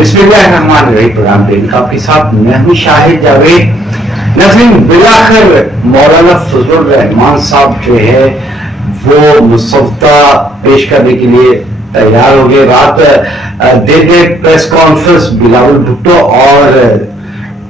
بسم اللہ الرحمن الرحیم پروگرام ٹریننگ آپ کے ساتھ میں ہوں شاہد جاوید۔ ناظرین، بالآخر مولانا فضل الرحمان صاحب جو ہے وہ مسودہ پیش کرنے کے لیے تیار ہو گئے۔ رات دیر دیر پریس کانفرنس بلاول بھٹو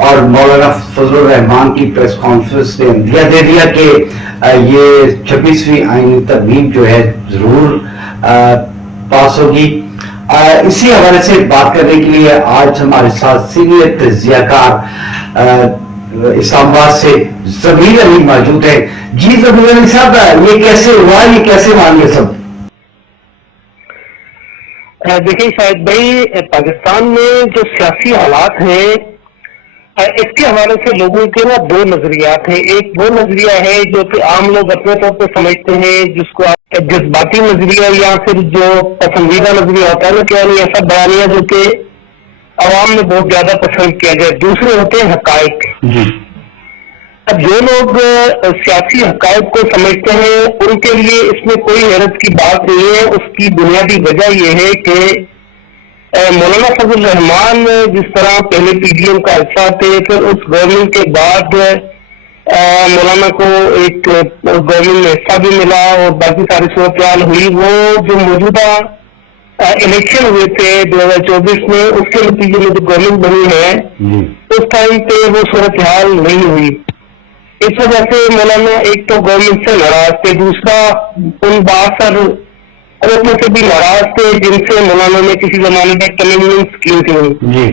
اور مولانا فضل الرحمان کی پریس کانفرنس نے اندیا دے دیا کہ یہ 26ویں آئینی ترمیم جو ہے ضرور پاس ہوگی۔ اسی حوالے سے بات کرنے کے لیے آج ہمارے ساتھ سینئر تجزیہ کار اسلام آباد سے ضمیر علی موجود ہے۔ جی ضمیر علی صاحب، یہ کیسے ہوا، یہ کیسے مان گئے سب؟ دیکھیں شاہد بھائی، پاکستان میں جو سیاسی حالات ہیں اس کے حوالے سے لوگوں کے نا دو نظریات ہیں۔ ایک وہ نظریہ ہے جو کہ عام لوگ اپنے طور پہ سمجھتے ہیں، جس کو جذباتی نظریہ یا پھر جو پسندیدہ نظریہ ہوتا ہے نا کہ یعنی ایسا بیانیہ جو کہ عوام میں بہت زیادہ پسند کیا جائے۔ دوسرے ہوتے ہیں حقائق۔ اب جو لوگ سیاسی حقائق کو سمجھتے ہیں ان کے لیے اس میں کوئی حیرت کی بات نہیں ہے۔ اس کی بنیادی وجہ یہ ہے کہ مولانا فضل الرحمان جس طرح پہلے پی ڈی ایم کا حصہ تھے، پھر اس گورنمنٹ کے بعد مولانا کو ایک گورنمنٹ میں حصہ بھی ملا اور باقی ساری صورتحال ہوئی، وہ جو موجودہ الیکشن ہوئے تھے 2024 میں اس کے نتیجے میں جو گورنمنٹ بنی ہے اس ٹائم پہ وہ صورتحال نہیں ہوئی۔ اس وجہ سے مولانا ایک تو گورنمنٹ سے ناراض تھے، دوسرا ان باثر میں سے بھی ناراض تھے جن سے مولانا نے کسی زمانے میں کنوینس کی تھی۔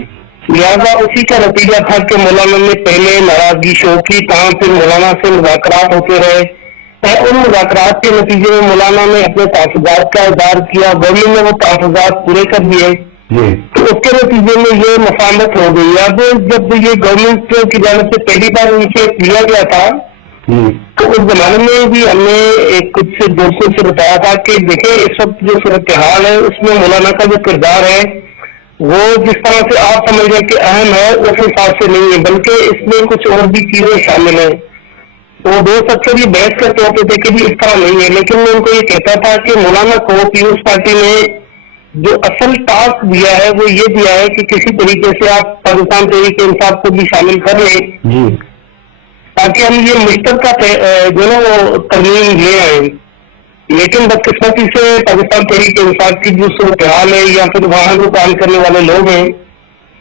لہٰذا اسی کا نتیجہ تھا کہ مولانا نے پہلے ناراضگی شو کی، تاہم پھر مولانا سے مذاکرات ہوتے رہے۔ ان مذاکرات کے نتیجے میں مولانا نے اپنے تحفظات کا اظہار کیا، گورنمنٹ نے وہ تحفظات پورے کر دیے، تو اس کے نتیجے میں یہ مفاہمت ہو گئی۔ اب جب یہ گورنمنٹ کی جانب سے پہلی بار ان سے لیا گیا تھا تو اس زمانے میں بھی ہم نے کچھ دوستوں سے بتایا تھا کہ دیکھیں اس وقت جو صورتحال ہے اس میں مولانا کا جو کردار ہے وہ جس طرح سے آپ سمجھ رہے کہ اہم ہے اس حساب سے نہیں ہے، بلکہ اس میں کچھ اور بھی چیزیں شامل ہیں۔ وہ دوست اکثر یہ بحث کرتے ہوتے تھے کہ اس طرح نہیں ہے، لیکن میں ان کو یہ کہتا تھا کہ مولانا کو پیپلز پارٹی نے جو اصل ٹاسک دیا ہے وہ یہ دیا ہے کہ کسی طریقے سے آپ پاکستان تحریک انصاف کو بھی شامل کر لیں تاکہ ہم یہ مشترکہ جو نا وہ ترمیم لے آئیں۔ لیکن بدقسمتی سے پاکستان تحریک انصاف کی جو صورتحال ہے یا پھر وہاں جو کام کرنے والے لوگ ہیں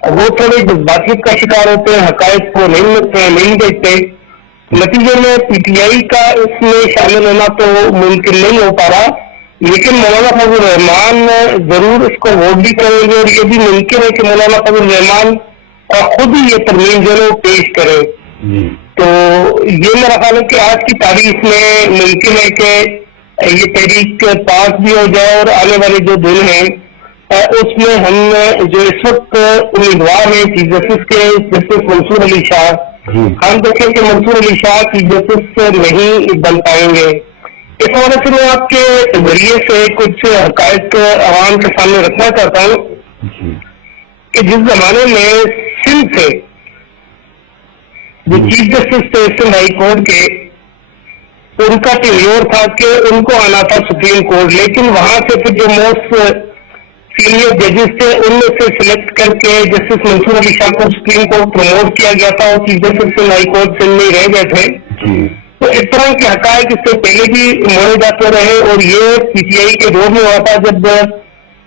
وہ تھوڑے جذباتیت کا شکار ہوتے ہیں، حقائق کو نہیں دیکھتے۔ نتیجے میں پی ٹی آئی کا اس میں شامل ہونا تو ممکن نہیں ہو پا رہا، لیکن مولانا فضل الرحمان ضرور اس کو ووٹ بھی کریں گے اور یہ بھی ممکن ہے کہ مولانا فضل الرحمان خود ہی یہ ترمیم جو ہے پیش کریں۔ تو یہ میرا خیال ہے کہ آج کی تاریخ میں ممکن ہے کہ یہ تحریک پاس بھی ہو جائے اور آنے والے جو دن ہیں اس میں ہم جو اس وقت امیدوار ہیں چیف جسٹس کے جسٹس منصور علی شاہ، ہم دیکھیں کہ منصور علی شاہ چیف جسٹس نہیں بن پائیں گے۔ اس حوالے سے میں آپ کے ذریعے سے کچھ حقائق عوام کے سامنے رکھنا چاہتا ہوں کہ جس زمانے میں سندھ سے جو چیف جسٹس تھے سندھ ہائی کورٹ کے، ان کا ٹینیور تھا کہ ان کو آنا تھا سپریم کورٹ، لیکن وہاں سے پھر جو موسٹ سینئر ججز تھے ان میں سے سلیکٹ کر کے جسٹس منصور علی شاہ کو سپریم کورٹ پروموٹ کیا گیا تھا اور chief justice Sindh high court سے نہیں رہ گئے تھے۔ تو اس طرح کے حقائق اس سے پہلے بھی موڑے جاتے رہے اور یہ پی ٹی آئی کے دور میں ہوا تھا جب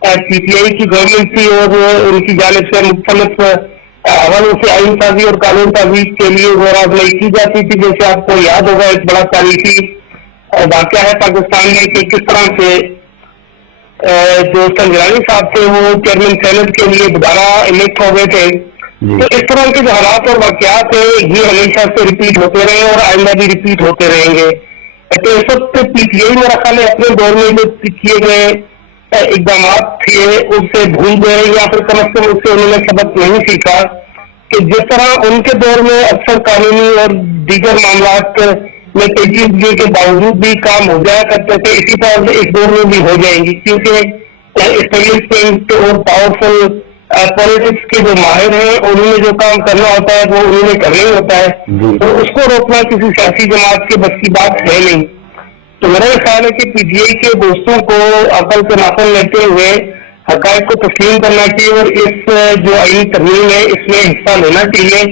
پی ٹی آئی کی گورنمنٹ تھی اور ان کی جانب سے مختلف حوالوں سے آئین سازی اور قانون سازی کے لیے غور آزمائی کی جاتی تھی۔ جیسے آپ کو یاد ہوگا ایک بڑا تاریخی واقعہ ہے پاکستان میں کہ کس طرح سے جو سنجرانی صاحب تھے وہ چیئرمین سینٹ کے لیے دوبارہ الیکٹ ہو گئے تھے۔ تو اس طرح کے جو حالات اور واقعات ہیں یہ ہمیشہ سے ریپیٹ ہوتے رہے اور آئندہ بھی ریپیٹ ہوتے رہیں گے۔ تو اس وقت پی ٹی آئی میرا خیال ہے اپنے دور میں جو کیے گئے اقدامات تھے اس سے بھول گئے یا پھر کم از کم اس سے انہوں نے سبق نہیں سیکھا کہ جس طرح ان کے دور میں اکثر قانونی اور دیگر معاملات میں پیچیدگی کے باوجود بھی کام ہو جایا کرتے تھے، اسی طرح سے اس دور میں بھی ہو جائیں گی، کیونکہ اسٹیبلشمنٹ اور پاورفل پالیٹکس کے جو ماہر ہیں انہوں نے جو کام کرنا ہوتا ہے وہ انہوں نے کرنا ہی ہوتا ہے، تو اس کو روکنا کسی سیاسی جماعت کے بس کی بات ہے نہیں۔ تو میرا یہ خیال ہے کہ پی ٹی آئی کے دوستوں کو عقل سے ناخن لیتے ہوئے حقائق کو تسلیم کرنا چاہیے اور اس جو آئینی ترمیم ہے اس میں حصہ لینا چاہیے.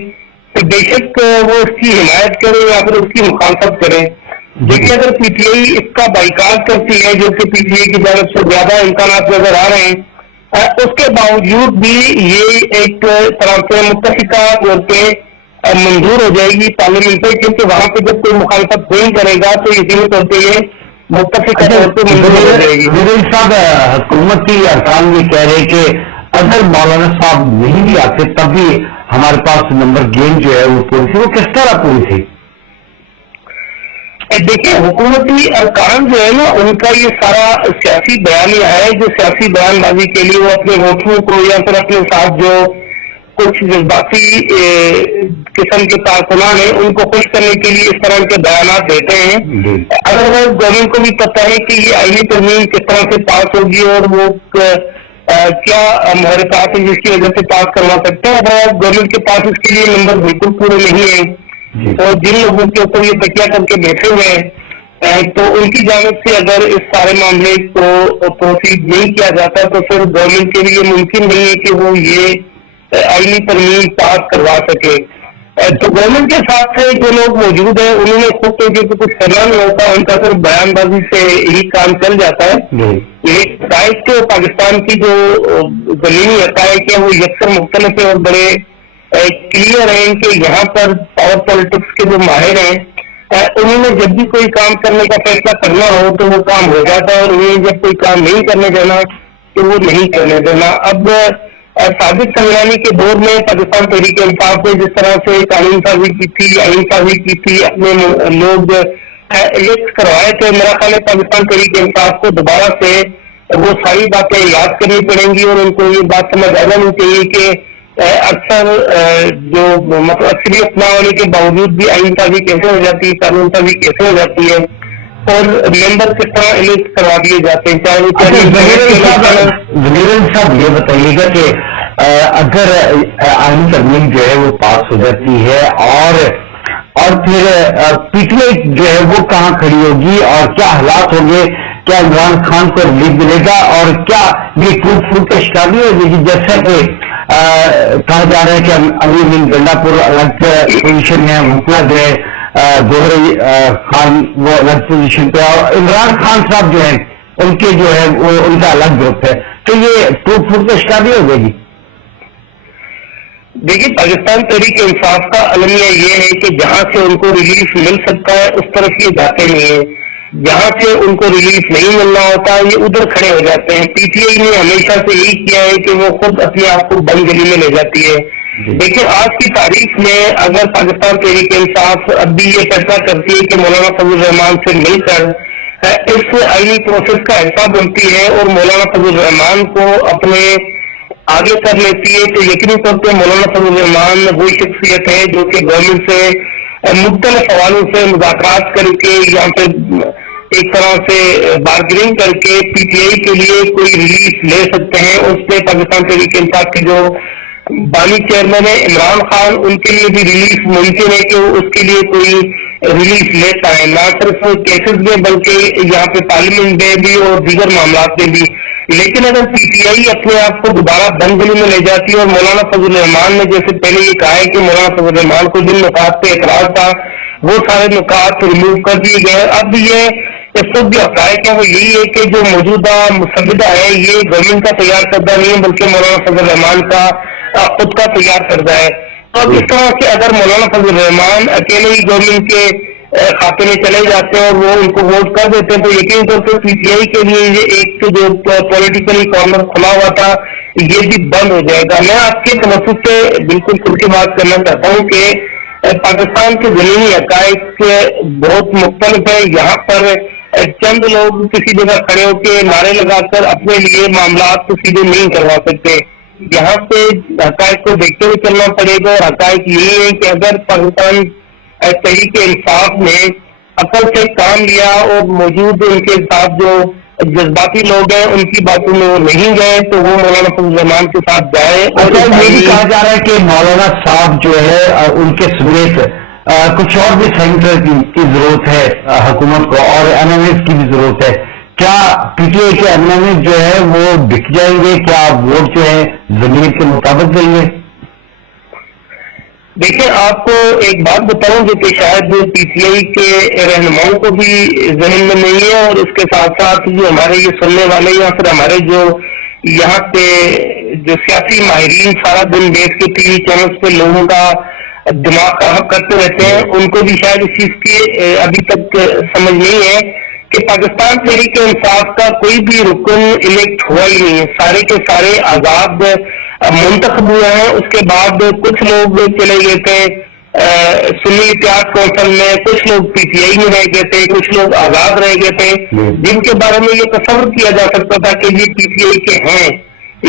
بے شک وہ اس کی حمایت کرے یا پھر اس کی مخالفت کرے. دیکھیے اگر پی ٹی آئی اس کا بائیکاٹ کرتی ہے جو کہ پی ٹی آئی کی جانب سے زیادہ امکانات نظر آ رہے ہیں، اس کے باوجود بھی یہ ایک طرح سے متفقہ طور پہ منظور ہو جائے گی پارلیمنٹ پہ، کیونکہ وہاں پہ جب کوئی مخالفت نہیں کرے گا تو یقینی طور پہ یہ متفقہ طور پہ منظور ہو جائے گی. وزیر صاحب، حکومتی ارکان یہ کہہ رہے کہ اگر مولانا صاحب نہیں بھی آتے تب بھی ہمارے پاس نمبر گیم جو ہے وہ پوری تھی. وہ کس طرح پوری تھی؟ دیکھیں حکومتی ارکان جو ہے نا ان کا یہ سارا سیاسی بیانیہ ہے جو سیاسی بیان بازی کے لیے وہ اپنے ووٹروں کو یا پھر اپنے ساتھ جو کچھ جذباتی قسم کے کارکنان ہیں ان کو خوش کرنے کے لیے اس طرح کے بیانات دیتے ہیں. ادروائز گورنمنٹ کو بھی پتہ ہے کہ یہ آئینی ترمیم کس طرح سے پاس ہوگی اور وہ کیا محرکات ہیں جس کی وجہ سے پاس کروا سکتے ہیں. ادروائز گورنمنٹ کے پاس اس کے لیے نمبر بالکل پورے نہیں ہیں. تو جن لوگوں کے اوپر یہ تکیہ کر کے بیٹھے ہوئے ہیں تو ان کی جانب سے اگر اس سارے معاملے کو پروسیڈ نہیں کیا جاتا تو پھر گورنمنٹ کے لیے ممکن نہیں ہے کہ وہ یہ آئینی ترمیم پاس کروا سکے. تو گورنمنٹ کے ساتھ سے جو لوگ موجود ہیں انہوں نے خود تو کچھ کرنا نہیں ہوتا، ان کا صرف بیان بازی سے ہی کام چل جاتا ہے. یہ حقائق کے پاکستان کی جو زمینی حقائق ہے وہ یکسر مختلف ہے اور بڑے کلیئر ہیں کہ یہاں پر پاور پالیٹکس کے جو ماہر ہیں انہوں نے جب بھی کوئی کام کرنے کا فیصلہ کرنا ہو تو وہ کام ہو جاتا ہے اور انہیں جب کوئی کام نہیں کرنے دینا تو وہ نہیں کرنے دینا. اب سابق سنگرانی کے دور میں پاکستان تحریک انصاف نے جس طرح سے قانون سازی کی تھی، آئین سازی کی تھی، اپنے لوگ الیکٹ کروائے تھے، میرا خیال ہے پاکستان تحریک انصاف کو دوبارہ سے وہ ساری باتیں یاد کرنی پڑیں گی اور ان کو یہ بات سمجھ آ جانی چاہیے کہ اکثر جو مطلب اکثریت نہ ہونے کے باوجود بھی آئین سازی کیسے ہو جاتی ہے، قانون سازی کیسے ہو جاتی ہے اور ممبر کس طرح الیکٹ کروا دیے جاتے ہیں. چاہے وزیر صاحب یہ بتائیے گا کہ اگر آئین ترمیم جو ہے وہ پاس ہو جاتی ہے اور پھر پی ٹی آئی جو ہے وہ کہاں کھڑی ہوگی اور کیا حالات ہوں گے؟ کیا عمران خان کو ریلیف ملے گا اور کیا یہ ٹوٹ کا شکار نہیں ہوگی؟ جیسا کہ کہا جا رہا ہے کہ ابھی گنڈا پور الگ پوزیشن ہے، حکومت جو ہے گوہر خان وہ الگ پوزیشن پہ اور عمران خان صاحب جو ہیں ان کے جو ہے وہ ان کا الگ گروپ ہے، تو یہ ٹوٹ کا شکار نہیں ہو جائے گی؟ دیکھیے پاکستان تحریک انصاف کا المیہ یہ ہے کہ جہاں سے ان کو ریلیف مل سکتا ہے اس طرف یہ جاتے نہیں ہیں، جہاں سے ان کو ریلیف نہیں ملنا ہوتا یہ ادھر کھڑے ہو جاتے ہیں. پی ٹی آئی نے ہمیشہ سے یہی کیا ہے کہ وہ خود اپنے آپ کو بند گلی میں لے جاتی ہے. لیکن آج کی تاریخ میں اگر پاکستان تحریک انصاف اب بھی یہ فیصلہ کرتی ہے کہ مولانا فضل الرحمان سے مل کر اس آئینی پروسیس کا حصہ بنتی ہے اور مولانا فضل الرحمان کو اپنے آگے کر لیتی ہے تو یقینی طور پہ مولانا فضل الرحمان وہی شخصیت ہے جو کہ گورنمنٹ سے مختلف حوالوں سے مذاکرات کر کے یا پھر ایک طرح سے بارگننگ کر کے پی ٹی آئی کے لیے کوئی ریلیف لے سکتے ہیں. اس پہ پاکستان تحریک انصاف کے جو بانی چیئرمین ہے عمران خان ان کے لیے بھی ریلیف ممکن ہے کہ وہ اس کے لیے کوئی ریلیف لے پائیں، نہ صرف کیسز میں بلکہ یہاں پہ پارلیمنٹ میں بھی اور دیگر معاملات میں بھی. لیکن اگر پی ٹی آئی اپنے آپ کو دوبارہ بند گلی میں لے جاتی ہے اور مولانا فضل الرحمان نے جیسے پہلے یہ کہا ہے کہ مولانا فضل الرحمان کو جن نکات پہ اعتراض تھا وہ سارے نکات ریموو کر دیے گئے، اب یہ سب جو حقائق ہے وہ یہی ہے کہ جو موجودہ مسودہ ہے یہ گورنمنٹ کا تیار کردہ نہیں ہے بلکہ مولانا فضل الرحمان کا خود کا تیار کردہ ہے. تو اب اس طرح سے اگر مولانا فضل الرحمان اکیلے ہی گورنمنٹ کے کھاتے میں چلے جاتے ہیں اور وہ ان کو ووٹ کر دیتے ہیں تو یقینی طور پر پی ٹی آئی کے لیے یہ ایک جو پولیٹیکلی کارنر کھلا ہوا تھا یہ بھی بند ہو جائے گا. میں آپ کے توسط سے بالکل کھل کے بات کرنا چاہتا ہوں کہ پاکستان کے زمینی حقائق بہت مختلف ہے. یہاں پر چند لوگ کسی جگہ کھڑے ہو کے نعرے لگا کر اپنے لیے معاملات کو سیدھے نہیں کروا سکتے. یہاں سے حقائق کو دیکھتے ہوئے چلنا پڑے گا اور حقائق یہ ہے کہ اگر پاکستان تحریک انصاف نے عقل سے کام لیا اور موجود ان کے ساتھ جو جذباتی لوگ ہیں ان کی باتوں میں وہ نہیں گئے تو وہ مولانا فضل الرحمان کے ساتھ جائے. اور یہ بھی کہا جا رہا ہے کہ مولانا صاحب جو ہے ان کے سمیت کچھ اور بھی سینٹر کی ضرورت ہے حکومت کو اور ایم ایس کی بھی ضرورت ہے. کیا پی ٹی آئی کے امن جو ہے وہ بک جائیں گے؟ کیا ووٹ جو ہے ضمیر کے مطابق دیں گے؟ دیکھیں آپ کو ایک بات بتاؤں جو کہ شاید پی ٹی آئی کے رہنماؤں کو بھی ذہن میں نہیں ہے، اور اس کے ساتھ ساتھ جو ہمارے یہ سننے والے یا پھر ہمارے جو یہاں پہ جو سیاسی ماہرین سارا دن بیٹھ کے ٹی وی چینلز پہ لوگوں کا دماغ خراب کرتے رہتے ہیں، ان کو بھی شاید اس چیز کی ابھی تک سمجھ نہیں ہے کہ پاکستان تحریک انصاف کا کوئی بھی رکن الیکٹ ہوا ہی نہیں ہے، سارے کے سارے آزاد منتخب ہوئے ہیں۔ اس کے بعد کچھ لوگ چلے گئے تھے سنی اتحاد کونسل میں، کچھ لوگ پی ٹی آئی میں رہ گئے تھے، کچھ لوگ آزاد رہ گئے تھے، جن کے بارے میں یہ تصور کیا جا سکتا تھا کہ یہ پی ٹی آئی کے ہیں،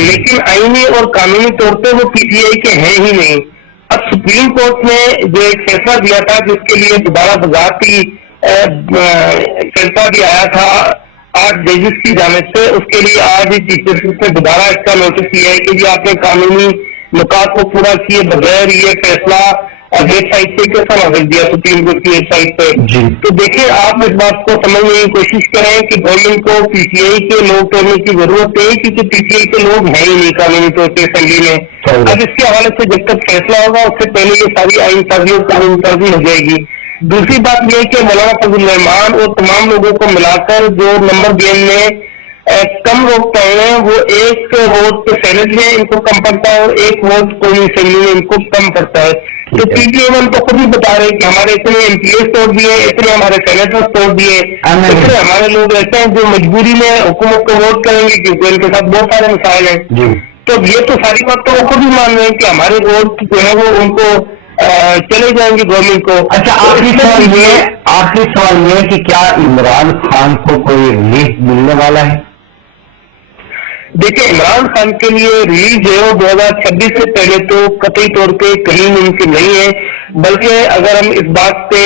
لیکن آئینی اور قانونی طور پہ وہ پی ٹی آئی کے ہیں ہی نہیں۔ اب سپریم کورٹ نے جو ایک فیصلہ دیا تھا جس کے لیے دوبارہ وضاحتی فیصلہ بھی آیا تھا 8 ججز کی جانب سے، اس کے لیے آج چیف جسٹس نے دوبارہ اس کا نوٹس دیا ہے کہ جی آپ نے قانونی نکات کو پورا کیے بغیر یہ فیصلہ ویب سائٹ پہ کیسا نظر دیا سپریم کورٹ کی ویب سائٹ پہ؟ تو دیکھیں آپ اس بات کو سمجھنے کی کوشش کریں کہ گورنمنٹ کو پی ٹی آئی کے لوگ توڑنے کی ضرورت ہے، کیونکہ پی ٹی آئی کے لوگ ہیں ہی نہیں قانونی طور پہ اسمبلی میں۔ اب اس کے حوالے سے جب تک فیصلہ ہوگا اس سے پہلے یہ ساری آئین سازی اور قانون سازی ہو جائے گی۔ دوسری بات یہ کہ مولانا فضل الرحمان اور تمام لوگوں کو ملا کر جو نمبر گیم میں کم ووٹ پائے ہیں، وہ ایک ووٹ سینٹ میں ان کو کم پڑتا ہے اور ایک ووٹ قومی اسمبلی میں ان کو کم پڑتا ہے۔ تو پی ٹی آئی تو خود ہی بتا رہے کہ ہمارے اتنے ایم پی ایس توڑ دیے، اتنے ہمارے سینیٹر توڑ دیے، اتنے ہمارے لوگ ایسے ہیں جو مجبوری میں حکومت کو ووٹ کریں گے کیونکہ ان کے ساتھ بہت سارے مسائل ہیں۔ تو یہ تو ساری بات تو وہ خود ہی مان رہے ہیں کہ ہمارے ووٹ جو ہے وہ ان کو چلے جائیں گے گورنمنٹ کو۔ اچھا آخری سوال یہ ہے کہ کیا عمران خان کو کوئی ریلیف ملنے والا ہے؟ دیکھیں عمران خان کے لیے ریلیز جو ہے 2026 سے پہلے تو قطعی طور پہ کہیں ممکن نہیں ہے، بلکہ اگر ہم اس بات پہ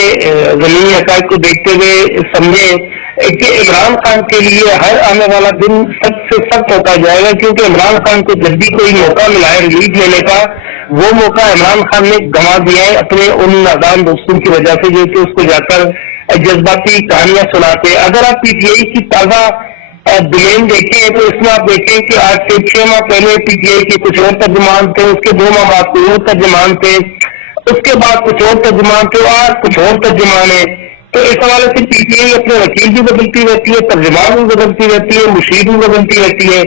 زمینی حقائق کو دیکھتے ہوئے سمجھیں کہ عمران خان کے لیے ہر آنے والا دن سخت سے سخت ہوتا جائے گا، کیونکہ عمران خان کو جب بھی کوئی موقع ملا ہے ریلیز لینے کا، وہ موقع عمران خان نے گنوا دیا ہے اپنے ان نادان دوستوں کی وجہ سے جو کہ اس کو جا کر جذباتی کہانیاں سناتے۔ اگر آپ پی ٹی آئی کی تازہ ڈیلین دیکھیں تو اس میں آپ دیکھیں کہ آج سے 6 ماہ پہلے پی ٹی آئی کے کچھ اور ترجمان تھے، اس کے 2 ماہ بعد کوئی اور ترجمان تھے، اس کے بعد کچھ اور ترجمان تھے، آج کچھ اور ترجمان ہیں۔ تو اس حوالے سے پی ٹی آئی اپنے وکیل بھی بدلتی رہتی ہے، ترجمان بھی بدلتی رہتی ہے، مشیر بھی بدلتی رہتی ہے۔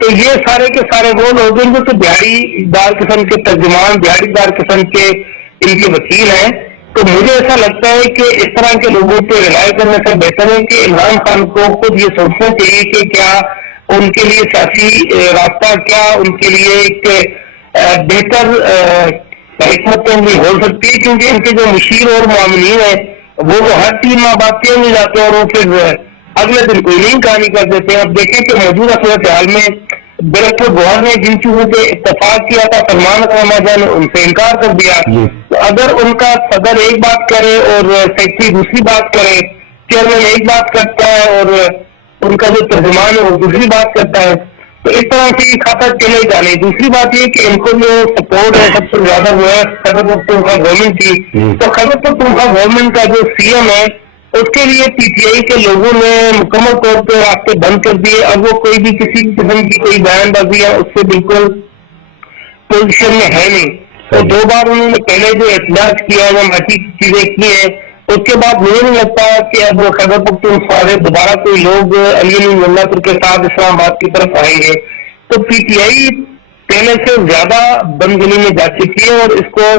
تو یہ سارے کے سارے وہ لوگ ہیں جو کہ بہاڑی دار قسم کے ترجمان، بہاڑی دار قسم کے ان کے وکیل ہیں۔ تو مجھے ایسا لگتا ہے کہ اس طرح کے لوگوں پہ ریلائی کرنے سے بہتر ہے کہ عمران خان کو خود یہ سوچنا چاہیے کہ کیا ان کے لیے سیاسی راستہ، کیا ان کے لیے ایک بہتر حکمت عملی ہو سکتی ہے، کیونکہ ان کے جو مشیر اور معاملین ہیں وہ ہر 3 ماہ بعد چینج ہو جاتے ہیں اور وہ پھر اگلے دن کوئی نئی کہانی کر دیتے ہیں۔ اب دیکھیں کہ موجودہ صورتحال میں ڈائریکٹر گوہر نے جن چیزوں پہ اتفاق کیا تھا سلمان اکرم خان نے ان سے انکار کر دیا۔ تو اگر ان کا صدر ایک بات کرے اور سیکرٹری دوسری بات کرے، چیئرمین ایک بات کرتا ہے اور ان کا جو ترجمان ہے وہ دوسری بات کرتا ہے، تو اس طرح سے یہ کھاتا چلے گا نہیں۔ دوسری بات یہ کہ ان کو جو سپورٹ ہے سب سے زیادہ وہ ہے خیبر پختونخوا گورنمنٹ کی۔ تو خیبر پختونخوا گورنمنٹ کا جو سی ایم ہے اس کے لیے پی ٹی آئی کے لوگوں نے مکمل طور پہ راستے بند کر دیے۔ اب وہ کوئی بھی کسی قسم کی کوئی بیان بازی ہے اس سے بالکل پوزیشن میں ہے نہیں۔ تو 2 بار انہوں نے پہلے جو احتجاج کیا ہے، باقی چیزیں کی ہیں، اس کے بعد مجھے نہیں لگتا کہ اب خیبر پختونخوا سے دوبارہ کوئی لوگ علی اللہ پور کے ساتھ اسلام آباد کی طرف آئیں گے۔ تو پی ٹی آئی پہلے سے زیادہ بندگنی میں جا چکی ہے اور اس کو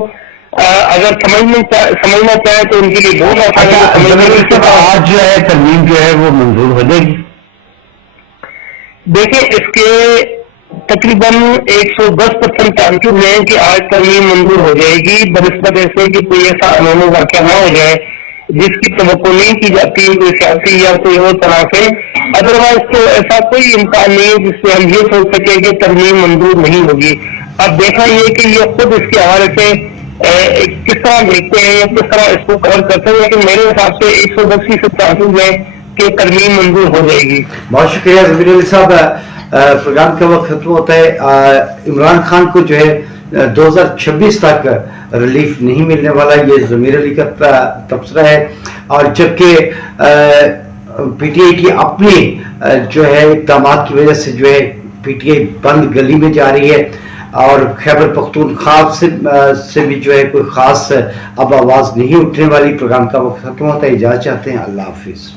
اگر سمجھنا چاہے تو ان کے لیے بہت آسان ہے۔ آج جو ہے ترمیم جو ہے وہ منظور ہو جائے گی؟ دیکھیں اس کے تقریباً 110% چانسز ہیں کہ آج ترمیم منظور ہو جائے گی، بنسبت ایسے کہ کوئی ایسا انہوں واقعہ نہ ہو جائے جس کی توقع نہیں کی جاتی کوئی سیاسی یا کوئی اور طرح سے۔ ادروائز تو ایسا کوئی امکان نہیں ہے جس سے ہم یہ سوچ سکیں کہ ترمیم منظور نہیں ہوگی۔ اب دیکھا یہ کہ یہ خود اس کے حوالے سے کس طرح دیکھتے ہیں یا کس طرح اس کو کور کرتے ہیں، لیکن میرے حساب سے 110% چانسز ہیں کہ ترمیم منظور ہو جائے گی۔ بہت شکریہ ضمیر علی صاحب۔ پروگرام کا وقت ختم ہوتا ہے۔ عمران خان کو جو ہے 2026 تک ریلیف نہیں ملنے والا، یہ ضمیر علی کا تبصرہ ہے، اور جبکہ پی ٹی آئی کی اپنے جو ہے اقدامات کی وجہ سے جو ہے پی ٹی آئی بند گلی میں جا رہی ہے، اور خیبر پختونخوا سے بھی جو ہے کوئی خاص اب آواز نہیں اٹھنے والی۔ پروگرام کا وقت ختم ہوتا ہے، اجازت چاہتے ہیں، اللہ حافظ۔